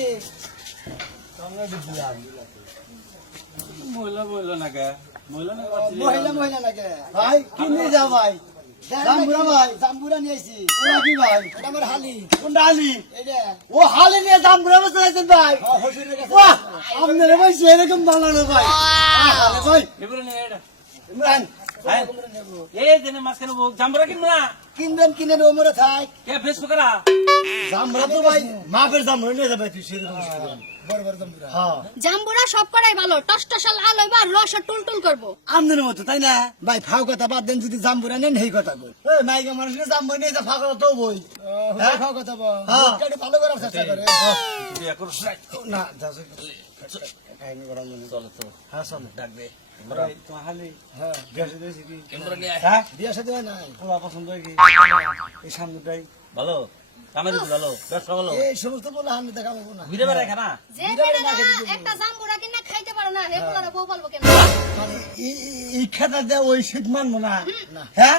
নাকি মহিলা মহিলা নাকি মহিলা মহিলা নাকি ভাই কি নিয়ে যাও ভাই জাম্বুরা ভাই জাম্বুরা নিয়েছি ওরা কি ভাই এটা আমার হালি কোনটা হালি এটা ও হালি নিয়ে জাম্বুরা বসাইছেন ভাই বাহ আপনারা ভাই সেরকম বানানো ভাই আরে ভাই এবারে নে এটা ইমরান এই দিনে মাছ কেন জাম্বরা কিনবো না কিনবেন কিনে ওমরে থাক কে ফেসবুকরা জাম্বুরা তো ভাই মাপের জাম্বুরা নিয়ে যাবে তুই সেরকম বড় বড় জাম্বুরা হ্যাঁ জাম্বুরা সব করাই ভালো টসটসাল আলো এবার রস টুলটুল করবো আমনের মতো তাই না ভাই ফাও কথা বাদ দেন যদি জাম্বুরা নেন সেই কথা বল এই মাইকা মানুষের জাম্বুরা নিয়ে যা ফাও কথা তো বই হ্যাঁ ফাও কথা বল হ্যাঁ এটা ভালো করার চেষ্টা করে বিয়া করছ না যাচ্ছে চলো তো হ্যাঁ চল ডাকবে ভাই তোমার হালি হ্যাঁ বিয়া সাথে হয়েছে কি কেমন নিয়ে হ্যাঁ বিয়া সাথে হয় নাই তোমার পছন্দ হয় কি এই সামনেটাই ভালো কামে দিতে ভালো ব্যবসা ভালো এই সমস্ত বলে আমি দেখাবো না ঘুরে বেড়ায় খানা যে বেড়া একটা জাম্বুরা কিনা খাইতে পারে না হেগুলারে বউ বলবো কেন মানে এই খেতা দেওয়া ওই শীত মানবো না হ্যাঁ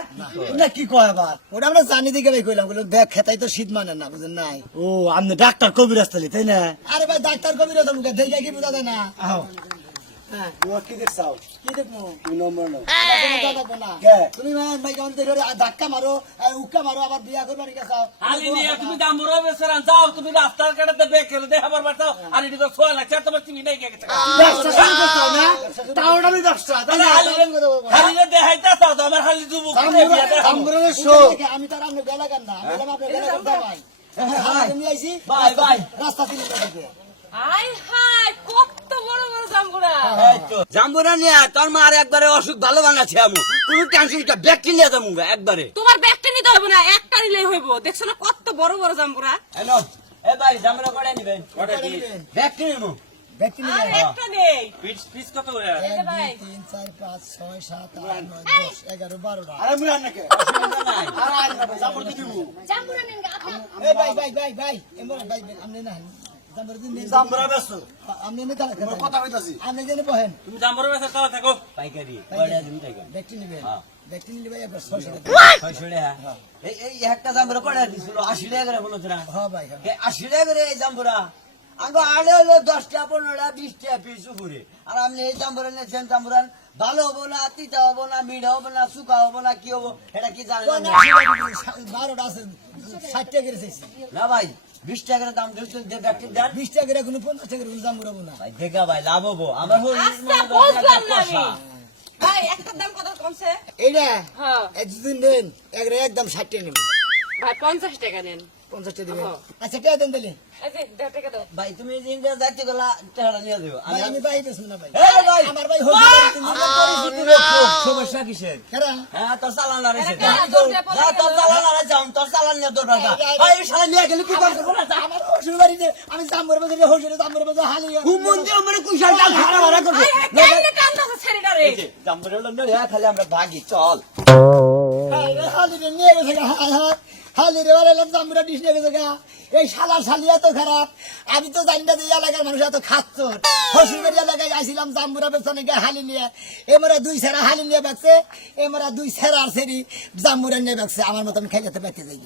না কি কয় আবার ওটা আমরা জানি দিকে ভাই কইলাম বলে দেখ খেতাই তো শীত মানে না বুঝেন নাই ও আপনি ডাক্তার কবিরাজ তালি তাই না আরে ভাই ডাক্তার কবিরাজ মুখে দেখে কি বোঝা যায় না আহ কি দেখছাও কি দেখবো তুমি নম্বর নাও তুমি ভাই কেমন ধাক্কা মারো উক্কা মারো আবার বিয়া করবার গেছাও আলি নিয়ে তুমি জাম্বরা বেচারান যাও তুমি রাস্তার কাটাতে বেকেলে দেখাবার বাড়াও আর এটা তো সোয়া লাগছে তোমার তুমি নাই গেছে তাও আমি ব্যবসা হালিলে দেখাইতে চাও তো আমার হালি যুবক আমি তার আপনি বেলা গান না ভাই আইছি বাই বাই রাস্তা তিনি হাই হাই কত বড় বড় জাম্বুরা জাম্বরা নিয়ে তোর মার একবারে অসুখ ভালো বানাচ্ছে আমি তুমি টেনশন ব্যক্তি নিয়ে যাবো একবারে তোমার ব্যাগটা নিতে হবে না একটা নিলেই হইব দেখছো না কত বড় বড় জাম্বুরা হ্যালো এ ভাই জাম্বরা কড়াই নিবেন ব্যক্তি নিবো ব্যক্তি আর একটা নেই পিস পিস কত করে এই যে ভাই 3 4 5 6 7 8 9 10 11 12 আরে মুরা নাকি নাই আর আই না জাম্বুর কি দিব জাম্বুরা নিন আপনি এই ভাই এমন ভাই আমনে না জাম্বুর দিন জাম্বুরা বেসো আমনে না তাহলে কথা কইতাছি আমনে জেনে বহেন তুমি জাম্বরা বেচা তাও থাকো পাইকারি কয়টা দিন থাকো ব্যক্তি নিবেন ব্যক্তি নিলে ভাই একবার 600 টাকা 600 টাকা এই একটা জাম্বরা কয়টা দিছিল 80 টাকা করে বলছ না হ্যাঁ ভাই এই 80 টাকা করে এই জাম্বরা আগে আলে হলো 10 টাকা 15 টাকা 20 টাকা পিস উপরে আর আপনি এই জাম্বরা নেছেন জাম্বরা ভালো হবো না তিতা হবো না মিঠা হবো না শুকা হবো না কি হবো এটা কি জানেন না 12টা আছে 60 টাকা করে চাইছি না ভাই 20 টাকার দাম দিচ্ছেন যে ব্যক্তি দেন 20 টাকা করে কোনো 50 টাকা করে জাম্বুরা না ভাই দেখা ভাই লাভ হবো আমার হল আচ্ছা বুঝলাম না আমি ভাই একটা দাম কত কমছে এইটা হ্যাঁ একদিন দেন একদম 60 টাকা নেবেন ভাই 50 টাকা নেন 50 টাকা দিবেন আচ্ছা কে দেন দিলে এই যে 10 টাকা দাও ভাই তুমি যে ইন্ডিয়া যাইতে গেলা টাকা নিয়ে দেবো ভাই আমি ভাই দেন না ভাই এই ভাই আমার ভাই হোটেল সমস্যা কিসের কেরা হ্যাঁ তোর চালান আর এসে এটা দৌড় দিয়ে পড়ে তোর চালান আর যাও তোর চালান নিয়ে দৌড় ভাই এই শালা নিয়ে গেলি কি করতে বলা আমার শ্বশুর বাড়িতে আমি জাম্বুরা বাজারে হোটেলে জাম্বুরা বাজারে হালি হুমুন দিয়ে মানে কুশাল ডাল খাড়া মারা করবে কেন কান্দাছে ছেলেটা রে জাম্বরে লন্ডন হ্যাঁ খালি আমরা ভাগি চল হালি রে নিয়ে গেছে হালি রে বলে জাম্বুরা ডিশ নিয়ে গেছে এই শালা শালিয়া তো খারাপ আমি তো জানি না যে এই এলাকার মানুষ এত খাচ্ছ শ্বশুরবাড়ি এলাকায় আসছিলাম জাম্বুরা বেচনে গিয়ে হালি নিয়ে এমরা 2 সেরা হালি নিয়ে বেচছে এমরা 2 সেরা আর সেরি জাম্বুরা নিয়ে বেচছে আমার মতন খাই যেতে বেঁচে যাই